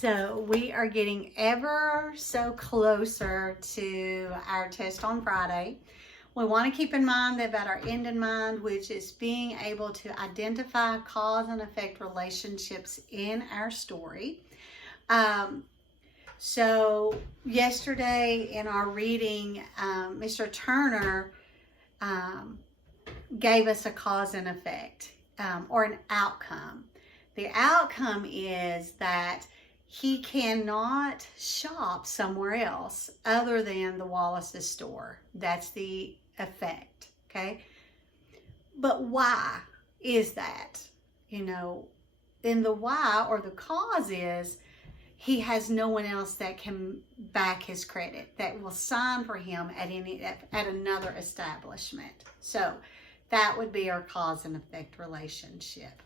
So we are getting ever so closer to our test on Friday. We want to keep in mind that our end in mind, which is being able to identify cause and effect relationships in our story. So yesterday in our reading, Mr. Turner gave us a cause and effect or an outcome. The outcome is that he cannot shop somewhere else other than the Wallace's store. That's the effect, okay? But why is that? You know, and the why or the cause is he has no one else that can back his credit, that will sign for him at another establishment. So that would be our cause and effect relationship.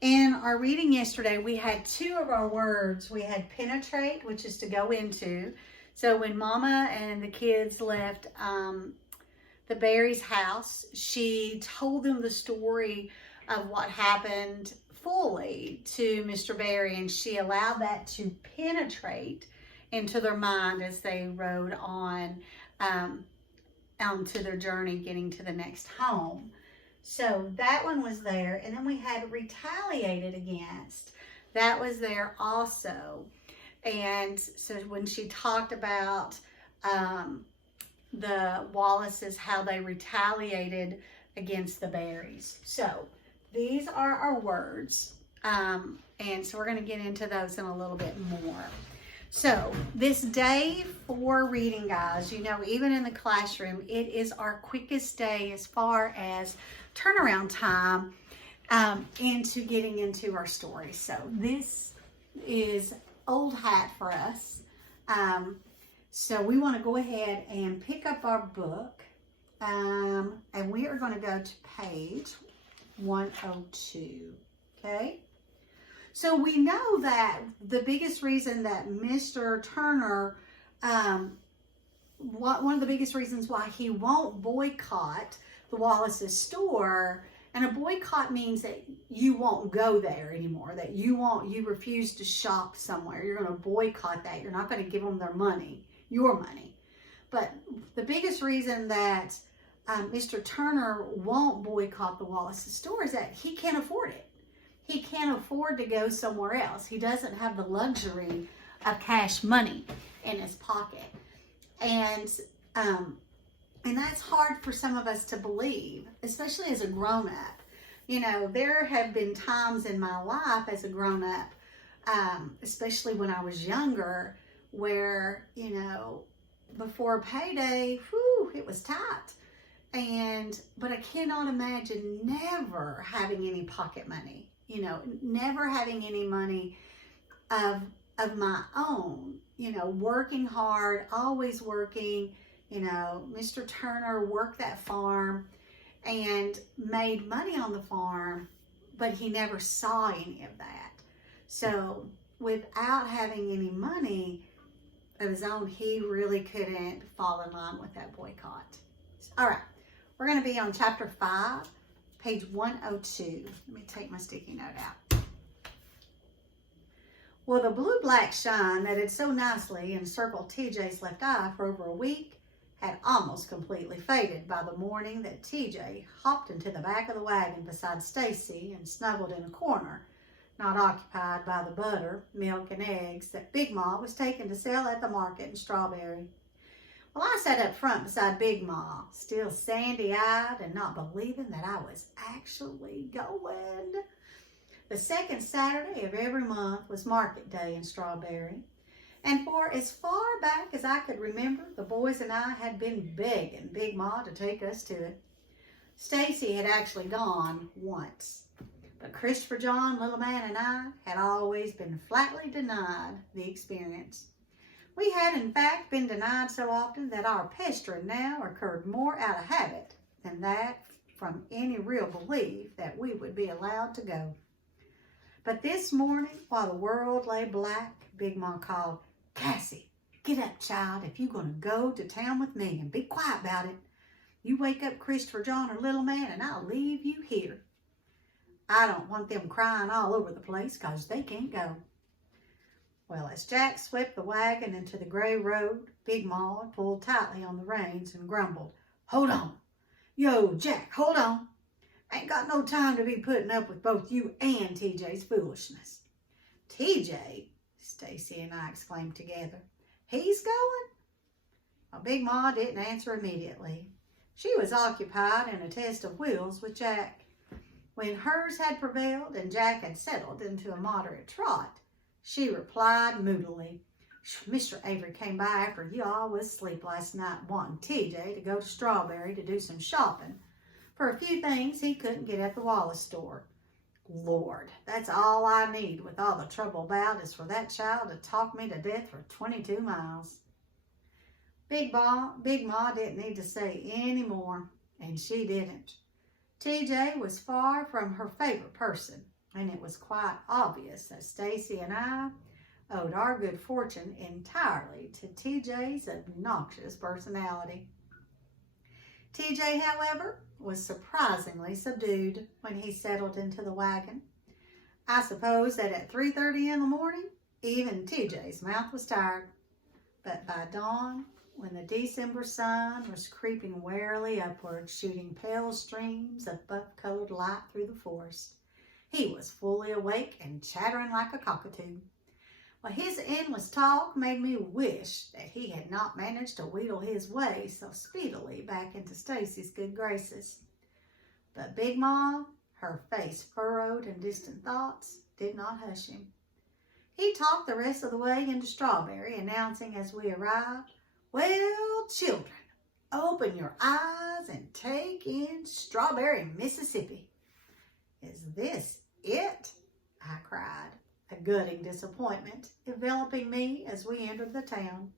In our reading yesterday, we had two of our words. We had penetrate, which is to go into. So when Mama and the kids left the Berry's house, she told them the story of what happened fully to Mr. Berry, and she allowed that to penetrate into their mind as they rode on onto their journey getting to the next home. So that one was there. And then we had retaliated against. That was there also. And so when she talked about the Wallaces, how they retaliated against the Berries. So these are our words. And so we're going to get into those in a little bit more. So this day 4 reading, guys, you know, even in the classroom, it is our quickest day as far as turnaround time into getting into our story. So this is old hat for us. So we want to go ahead and pick up our book, and we are going to go to page 102. Okay. So we know that the biggest reason that Mr. Turner, one of the biggest reasons why he won't boycott the Wallace's store, and a boycott means that you won't go there anymore, that you refuse to shop somewhere. You're going to boycott that. You're not going to give them their money, your money. But the biggest reason that Mr. Turner won't boycott the Wallace's store is that he can't afford it. He can't afford to go somewhere else. He doesn't have the luxury of cash money in his pocket. And that's hard for some of us to believe, especially as a grown-up. You know, there have been times in my life as a grown-up, especially when I was younger, where, you know, before payday, it was tight. But I cannot imagine never having any pocket money. You know, never having any money of my own, you know, working hard, always working. You know, Mr. Turner worked that farm and made money on the farm, but he never saw any of that. So without having any money of his own, he really couldn't fall in line with that boycott. All right, we're going to be on chapter 5. Page 102. Let me take my sticky note out. Well, the blue-black shine that had so nicely encircled TJ's left eye for over a week had almost completely faded by the morning that TJ hopped into the back of the wagon beside Stacy and snuggled in a corner, not occupied by the butter, milk, and eggs that Big Ma was taking to sell at the market in Strawberry. Well, I sat up front beside Big Ma, still sandy-eyed and not believing that I was actually going. The second Saturday of every month was market day in Strawberry, and for as far back as I could remember, the boys and I had been begging Big Ma to take us to it. Stacy had actually gone once, but Christopher John, Little Man, and I had always been flatly denied the experience. We had, in fact, been denied so often that our pestering now occurred more out of habit than that from any real belief that we would be allowed to go. But this morning, while the world lay black, Big Ma called, "Cassie, get up, child, if you're going to go to town with me, and be quiet about it. You wake up Christopher John or Little Man, and I'll leave you here. I don't want them crying all over the place, 'cause they can't go." Well, as Jack swept the wagon into the gray road, Big Ma pulled tightly on the reins and grumbled, "Hold on. Yo, Jack, hold on. Ain't got no time to be putting up with both you and TJ's foolishness." "TJ?" Stacy and I exclaimed together. "He's going?" Well, Big Ma didn't answer immediately. She was occupied in a test of wills with Jack. When hers had prevailed and Jack had settled into a moderate trot, she replied moodily, "Mr. Avery came by after you all was asleep last night wanting TJ to go to Strawberry to do some shopping for a few things he couldn't get at the Wallace store. Lord, that's all I need with all the trouble about is for that child to talk me to death for 22 miles. Big Ma didn't need to say any more, and she didn't. TJ was far from her favorite person, and it was quite obvious that Stacy and I owed our good fortune entirely to TJ's obnoxious personality. TJ, however, was surprisingly subdued when he settled into the wagon. I suppose that at 3:30 in the morning, even TJ's mouth was tired. But by dawn, when the December sun was creeping warily upward, shooting pale streams of buff-colored light through the forest, he was fully awake and chattering like a cockatoo. Well, his endless talk made me wish that he had not managed to wheedle his way so speedily back into Stacy's good graces. But Big Ma, her face furrowed in distant thoughts, did not hush him. He talked the rest of the way into Strawberry, announcing as we arrived, "Well, children, open your eyes and take in Strawberry, Mississippi." "Is this it?" I cried, a gutting disappointment enveloping me as we entered the town.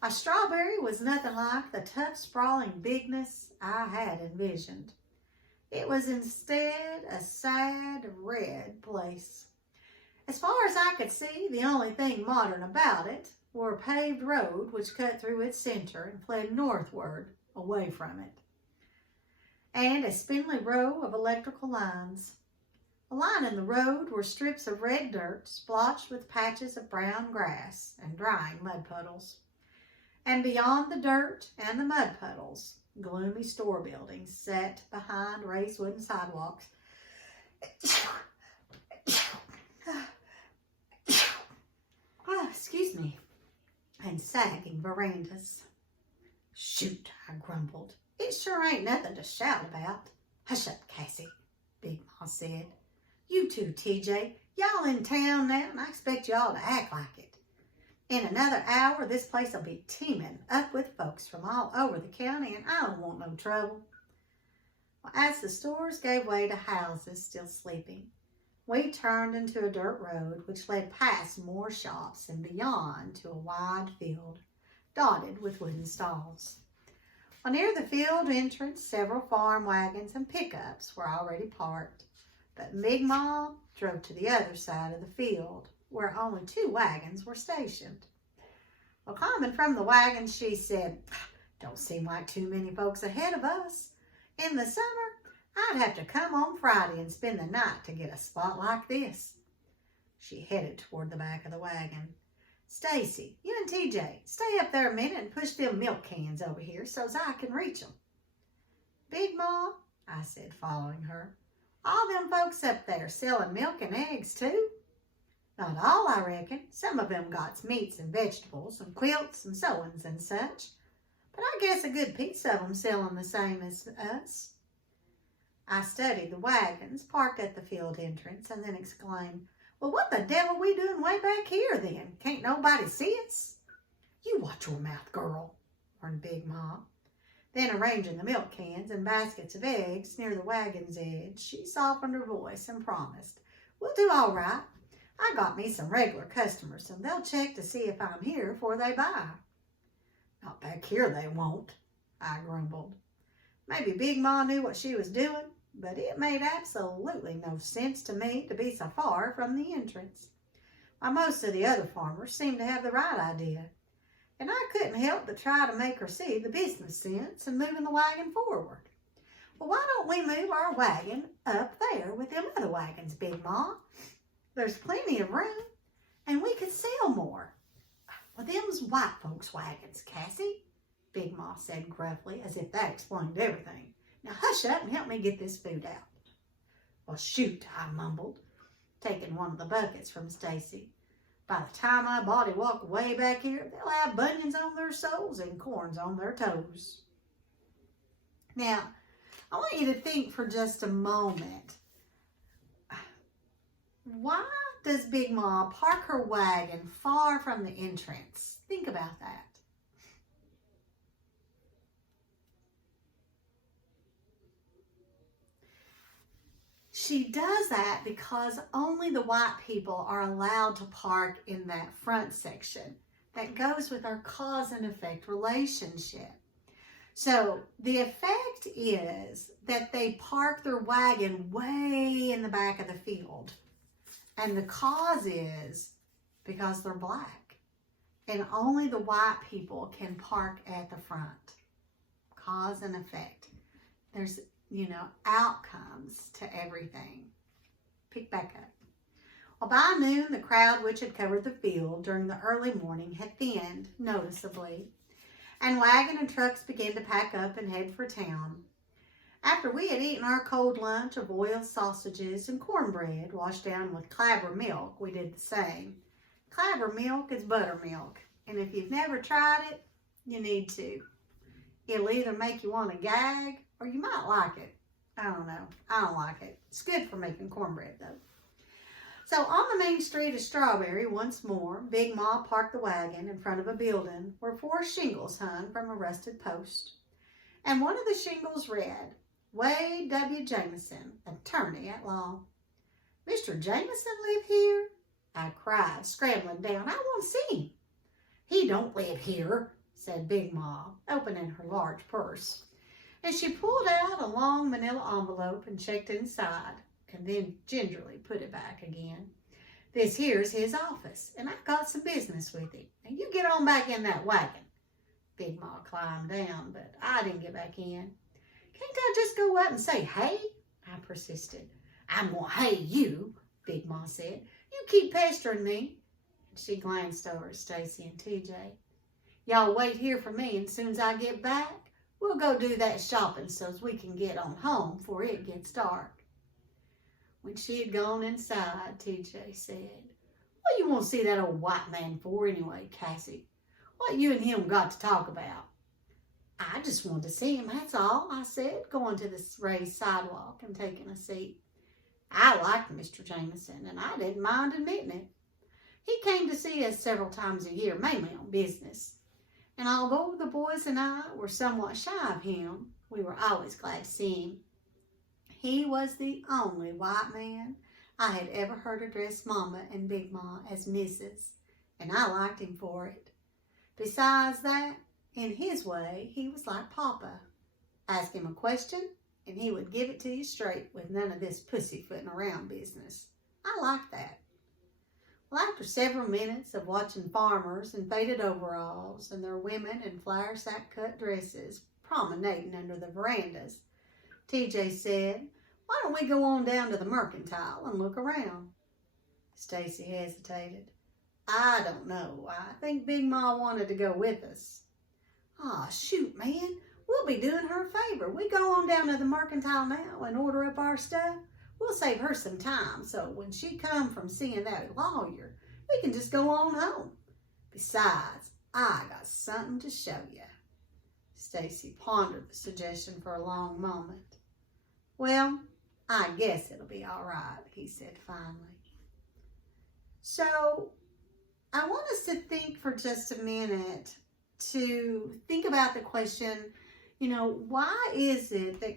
Our Strawberry was nothing like the tough, sprawling bigness I had envisioned. It was instead a sad, red place. As far as I could see, the only thing modern about it were a paved road which cut through its center and fled northward away from it, and a spindly row of electrical lines. Lining the road were strips of red dirt splotched with patches of brown grass and drying mud puddles. And beyond the dirt and the mud puddles, gloomy store buildings set behind raised wooden sidewalks. Excuse me. And sagging verandas. "Shoot," I grumbled. "It sure ain't nothing to shout about." "Hush up, Cassie," Big Ma said. "You too, TJ. Y'all in town now, and I expect y'all to act like it. In another hour, this place will be teeming up with folks from all over the county, and I don't want no trouble." Well, as the stores gave way to houses still sleeping, we turned into a dirt road which led past more shops and beyond to a wide field dotted with wooden stalls. Well, near the field entrance, several farm wagons and pickups were already parked, but Big Ma drove to the other side of the field, where only 2 wagons were stationed. Well, climbing from the wagon, she said, "Don't seem like too many folks ahead of us. In the summer, I'd have to come on Friday and spend the night to get a spot like this." She headed toward the back of the wagon. "Stacy, you and TJ, stay up there a minute and push them milk cans over here so's I can reach them." "Big Ma," I said, following her, "all them folks up there selling milk and eggs too?" "Not all, I reckon. Some of them got meats and vegetables and quilts and sewings and such. But I guess a good piece of them selling the same as us." I studied the wagons parked at the field entrance and then exclaimed, "Well, what the devil we doing way back here then? Can't nobody see us?" "You watch your mouth, girl," warned Big Ma. Then, arranging the milk cans and baskets of eggs near the wagon's edge, she softened her voice and promised, "We'll do all right. I got me some regular customers, and they'll check to see if I'm here before they buy." "Not back here they won't," I grumbled. Maybe Big Ma knew what she was doing, but it made absolutely no sense to me to be so far from the entrance. Most of the other farmers seemed to have the right idea, and I couldn't help but try to make her see the business sense in moving the wagon forward. "Well, why don't we move our wagon up there with them other wagons, Big Ma? There's plenty of room. and we could sell more. Well, them's white folks' wagons, Cassie, Big Ma said gruffly, as if that explained everything. Now hush up and help me get this food out. Well, shoot, I mumbled, taking one of the buckets from Stacy. By the time my body walk way back here, they'll have bunions on their soles and corns on their toes. Now, I want you to think for just a moment. Why does Big Ma park her wagon far from the entrance? Think about that. She does that because only the white people are allowed to park in that front section. That goes with our cause and effect relationship. So the effect is that they park their wagon way in the back of the field. And the cause is because they're black. And only the white people can park at the front. Cause and effect. There's, outcomes to everything. Pick back up. Well, by noon, the crowd which had covered the field during the early morning had thinned noticeably, and wagon and trucks began to pack up and head for town. After we had eaten our cold lunch of oiled sausages and cornbread washed down with clabber milk, we did the same. Clabber milk is buttermilk, and if you've never tried it, you need to. It'll either make you want to gag, or you might like it. I don't know. I don't like it. It's good for making cornbread, though. So on the main street of Strawberry, once more, Big Ma parked the wagon in front of a building where 4 shingles hung from a rusted post. And one of the shingles read, Wade W. Jameson, attorney at law. Mr. Jameson live here? I cried, scrambling down. I want to see him. He don't live here, said Big Ma, opening her large purse. And she pulled out a long manila envelope and checked inside, and then gingerly put it back again. This here's his office, and I've got some business with him. Now you get on back in that wagon. Big Ma climbed down, but I didn't get back in. Can't I just go up and say, hey? I persisted. I'm going to hey you, Big Ma said. You keep pestering me. She glanced over at Stacy and TJ. Y'all wait here for me, and as soon as I get back, we'll go do that shopping so as we can get on home before it gets dark. When she had gone inside, TJ said, What you want to see that old white man for anyway, Cassie? What you and him got to talk about? I just wanted to see him, that's all, I said, going to the raised sidewalk and taking a seat. I liked Mr. Jameson, and I didn't mind admitting it. He came to see us several times a year, mainly on business. And although the boys and I were somewhat shy of him, we were always glad to see him. He was the only white man I had ever heard address Mama and Big Ma as Mrs., and I liked him for it. Besides that, in his way, he was like Papa. Ask him a question, and he would give it to you straight with none of this pussyfooting around business. I liked that. Well, after several minutes of watching farmers in faded overalls and their women in flower sack cut dresses promenading under the verandas, TJ said, Why don't we go on down to the Mercantile and look around? Stacy hesitated. I don't know. I think Big Ma wanted to go with us. Aw, shoot, man. We'll be doing her a favor. We go on down to the Mercantile now and order up our stuff. We'll save her some time, so when she come from seeing that lawyer, we can just go on home. Besides, I got something to show you. Stacy pondered the suggestion for a long moment. Well, I guess it'll be all right, he said finally. So, I want us to think for just a minute to think about the question, why is it that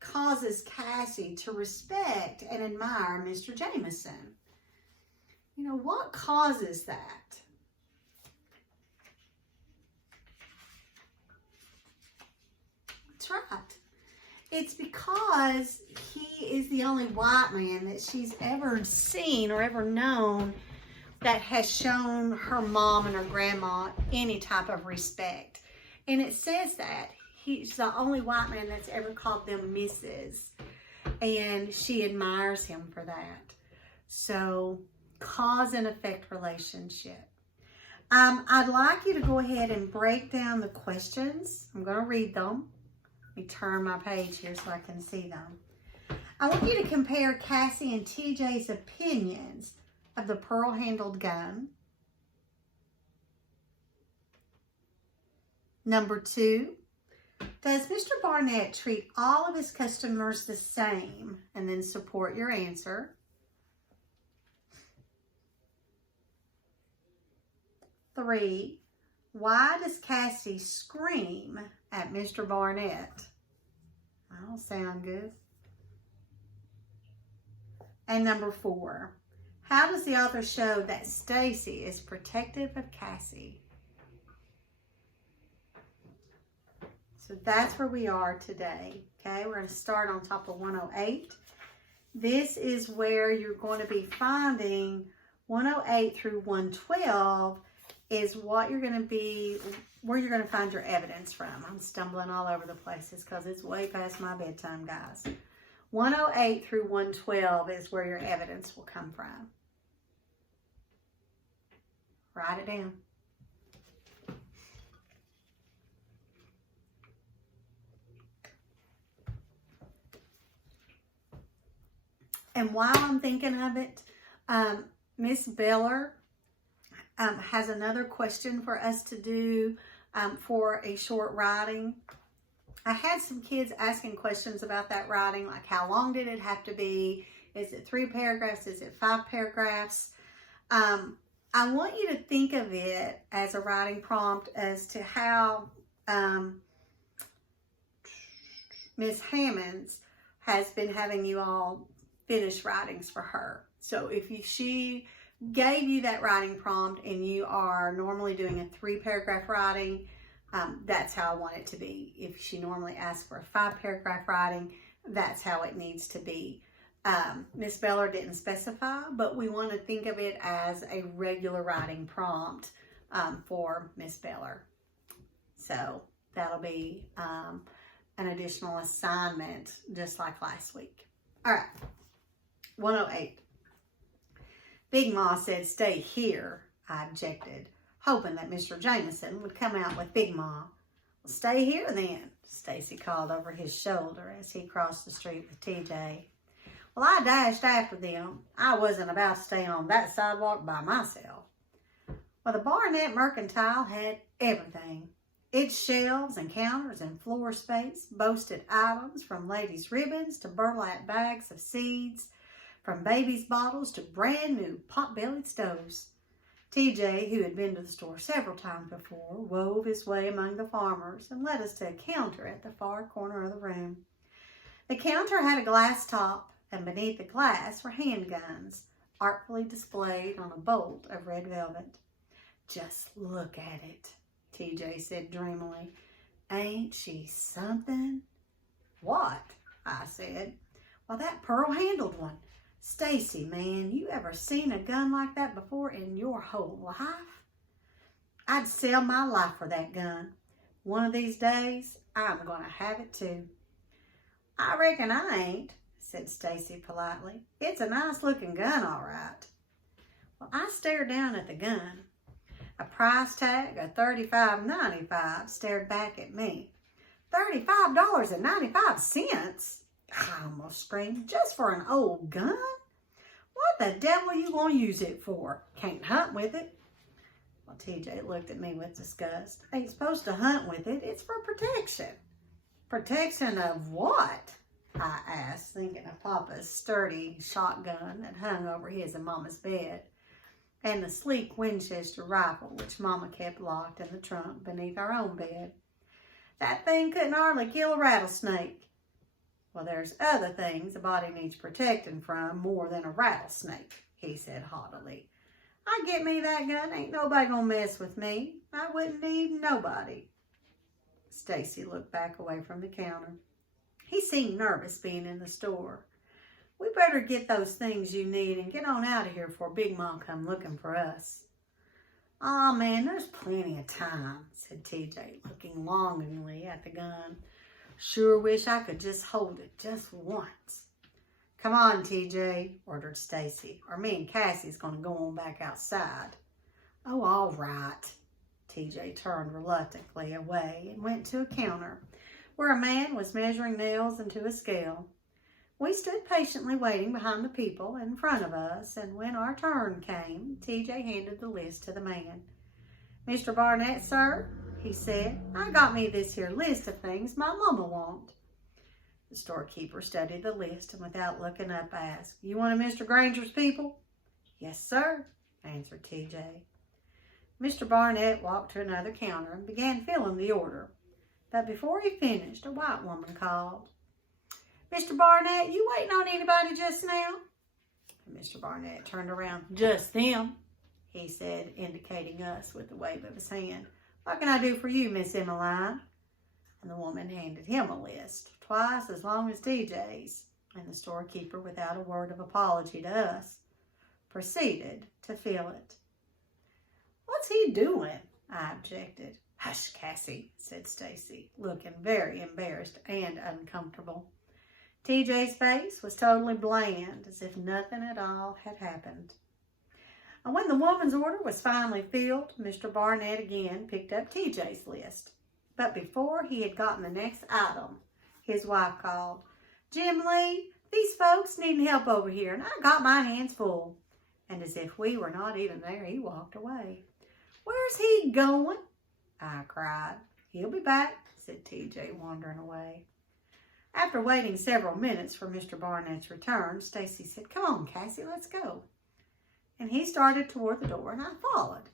causes Cassie to respect and admire Mr. Jameson? What causes that? That's right. It's because he is the only white man that she's ever seen or ever known that has shown her mom and her grandma any type of respect. And it says that. He's the only white man that's ever called them Mrs. And she admires him for that. So cause and effect relationship. I'd like you to go ahead and break down the questions. I'm going to read them. Let me turn my page here so I can see them. I want you to compare Cassie and TJ's opinions of the pearl-handled gun. Number 2, does Mr. Barnett treat all of his customers the same? And then support your answer. 3, why does Cassie scream at Mr. Barnett? That don't sound good. And number 4, how does the author show that Stacy is protective of Cassie? So that's where we are today. Okay, we're going to start on top of 108. This is where you're going to be finding 108 through 112 is what you're going to be, where you're going to find your evidence from. I'm stumbling all over the places because it's way past my bedtime, guys. 108 through 112 is where your evidence will come from. Write it down. And while I'm thinking of it, Miss Beller has another question for us to do for a short writing. I had some kids asking questions about that writing, like how long did it have to be? Is it 3 paragraphs? Is it 5 paragraphs? I want you to think of it as a writing prompt as to how Miss Hammonds has been having you all finish writings for her. So if she gave you that writing prompt and you are normally doing a 3 paragraph writing, that's how I want it to be. If she normally asks for a 5 paragraph writing, that's how it needs to be. Miss Beller didn't specify, but we want to think of it as a regular writing prompt for Miss Beller. So that'll be an additional assignment just like last week. All right, 108. Big Ma said, "Stay here," I objected, hoping that Mr. Jameson would come out with Big Ma. "Well, stay here then," Stacy called over his shoulder as he crossed the street with TJ. Well, I dashed after them. I wasn't about to stay on that sidewalk by myself. Well, the Barnett Mercantile had everything. Its shelves and counters and floor space boasted items from ladies' ribbons to burlap bags of seeds, from babies' bottles to brand new pot-bellied stoves. TJ, who had been to the store several times before, wove his way among the farmers and led us to a counter at the far corner of the room. The counter had a glass top, and beneath the glass were handguns, artfully displayed on a bolt of red velvet. "Just look at it," TJ said dreamily. "Ain't she something?" "What?" I said. "Well, that pearl-handled one. Stacy, man, you ever seen a gun like that before in your whole life?" "I'd sell my life for that gun. One of these days, I'm going to have it too." "I reckon I ain't," said Stacy politely. "It's a nice-looking gun, all right." Well, I stared down at the gun. A price tag of $35.95 stared back at me. $35.95? I almost screamed. "Just for an old gun? What the devil are you going to use it for? Can't hunt with it." Well, TJ looked at me with disgust. "Ain't supposed to hunt with it. It's for protection." "Protection of what?" I asked, thinking of Papa's sturdy shotgun that hung over his and Mama's bed, and the sleek Winchester rifle which Mama kept locked in the trunk beneath our own bed. "That thing couldn't hardly kill a rattlesnake." "Well, there's other things a body needs protecting from more than a rattlesnake," he said haughtily. "I get me that gun. Ain't nobody gonna mess with me. I wouldn't need nobody." Stacy looked back away from the counter. He seemed nervous being in the store. "We better get those things you need and get on out of here before Big Mom come looking for us." "Aw, man, there's plenty of time," said TJ, looking longingly at the gun. "Sure wish I could just hold it just once." "Come on, TJ," ordered Stacy, "or me and Cassie's going to go on back outside." "Oh, all right." TJ turned reluctantly away and went to a counter where a man was measuring nails into a scale. We stood patiently waiting behind the people in front of us, and when our turn came, TJ handed the list to the man. "Mr. Barnett, sir," he said, "I got me this here list of things my mama want." The storekeeper studied the list and without looking up asked, "You one of Mr. Granger's people?" "Yes, sir," answered TJ. Mr. Barnett walked to another counter and began filling the order. But before he finished, a white woman called, "Mr. Barnett, you waiting on anybody just now?" And Mr. Barnett turned around. "Just them," he said, indicating us with a wave of his hand. "What can I do for you, Miss Emmeline?" And the woman handed him a list, twice as long as TJ's, and the storekeeper, without a word of apology to us, proceeded to fill it. "What's he doing?" I objected. "Hush, Cassie," said Stacy, looking very embarrassed and uncomfortable. TJ's face was totally bland, as if nothing at all had happened. And when the woman's order was finally filled, Mr. Barnett again picked up TJ's list. But before he had gotten the next item, his wife called, "Jim Lee, these folks needing help over here, and I got my hands full." And as if we were not even there, he walked away. "Where's he going?" I cried. "He'll be back," said TJ, wandering away. After waiting several minutes for Mr. Barnett's return, Stacy said, "Come on, Cassie, let's go." And he started toward the door, and I followed.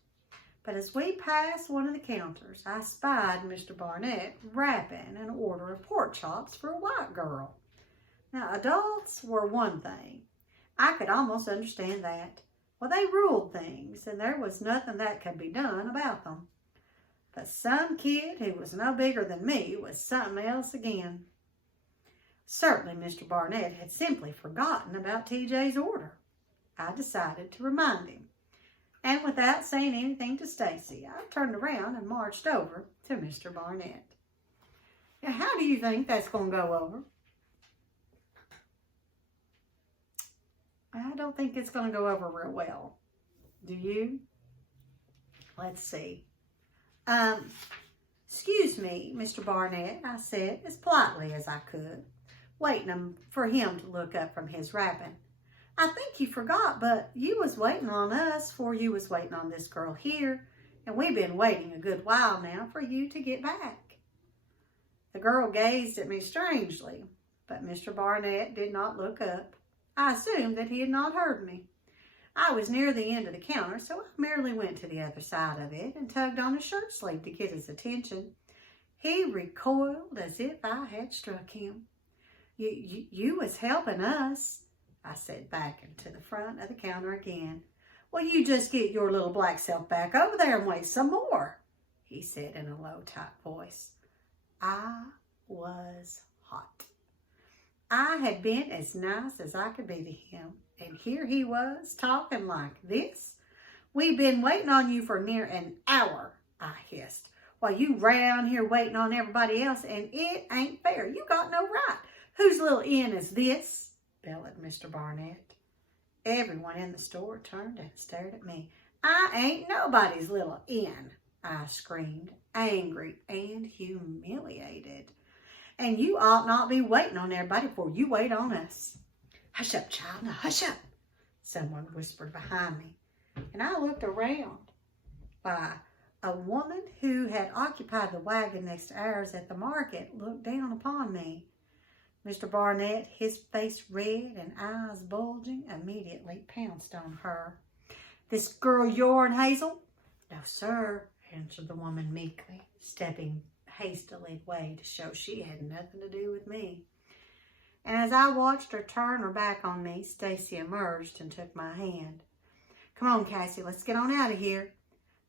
But as we passed one of the counters, I spied Mr. Barnett wrapping an order of pork chops for a white girl. Now, adults were one thing. I could almost understand that. Well, they ruled things, and there was nothing that could be done about them. But some kid who was no bigger than me was something else again. Certainly, Mr. Barnett had simply forgotten about TJ's order. I decided to remind him. And without saying anything to Stacy, I turned around and marched over to Mr. Barnett. Now, how do you think that's going to go over? I don't think it's going to go over real well. Do you? Let's see. "Excuse me, Mr. Barnett," I said as politely as I could, waiting for him to look up from his wrapping. "I think you forgot, but you was waiting on us before you was waiting on this girl here, and we've been waiting a good while now for you to get back." The girl gazed at me strangely, but Mr. Barnett did not look up. I assumed that he had not heard me. I was near the end of the counter, so I merely went to the other side of it and tugged on his shirt sleeve to get his attention. He recoiled as if I had struck him. You was helping us," I said back into the front of the counter again. "Well, you just get your little black self back over there and wait some more," he said in a low, tight voice. I was hot. I had been as nice as I could be to him, and here he was talking like this. "We've been waiting on you for near an hour," I hissed, "while you round here waiting on everybody else, and it ain't fair. You got no right. Whose little inn is this?" bellowed Mr. Barnett. Everyone in the store turned and stared at me. "I ain't nobody's little inn," I screamed, angry and humiliated. "And you ought not be waiting on everybody before you wait on us." "Hush up, child, now hush up," someone whispered behind me. And I looked around. Why, a woman who had occupied the wagon next to ours at the market looked down upon me. Mr. Barnett, his face red and eyes bulging, immediately pounced on her. "This girl your'n, Hazel?" "No, sir," answered the woman meekly, stepping hastily away to show she had nothing to do with me. And as I watched her turn her back on me, Stacy emerged and took my hand. "Come on, Cassie, let's get on out of here."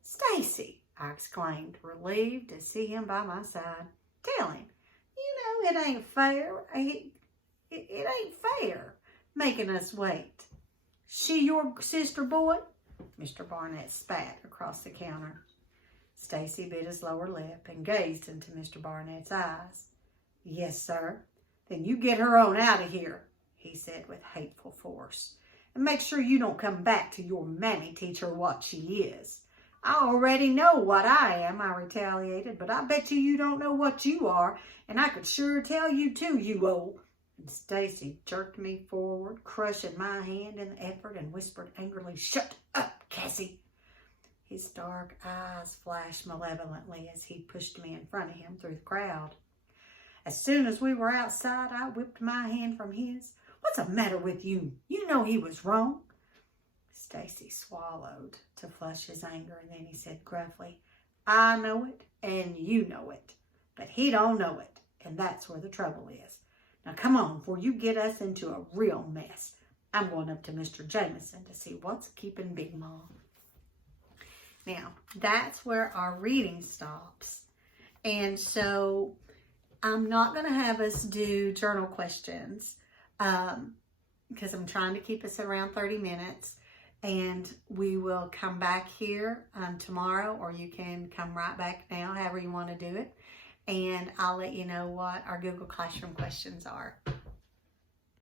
"Stacy," I exclaimed, relieved to see him by my side. "Tell him, it ain't fair. It ain't fair making us wait." "She your sister, boy?" Mr. Barnett spat across the counter. Stacy bit his lower lip and gazed into Mr. Barnett's eyes. "Yes, sir." "Then you get her on out of here," he said with hateful force. And make sure you don't come back to your mammy teacher what she is. I already know what I am, I retaliated, but I bet you don't know what you are, and I could sure tell you too, you old. And Stacy jerked me forward, crushing my hand in the effort, and whispered angrily, "Shut up, Cassie." His dark eyes flashed malevolently as he pushed me in front of him through the crowd. As soon as we were outside, I whipped my hand from his. "What's the matter with you? You know he was wrong." Stacy swallowed to flush his anger, and then he said gruffly, "I know it, and you know it, but he don't know it, and that's where the trouble is. Now come on, before you get us into a real mess. I'm going up to Mr. Jameson to see what's keeping Big Mom." Now, that's where our reading stops. And so I'm not going to have us do journal questions because I'm trying to keep us around 30 minutes. And we will come back here tomorrow, or you can come right back now, however you want to do it. And I'll let you know what our Google Classroom questions are.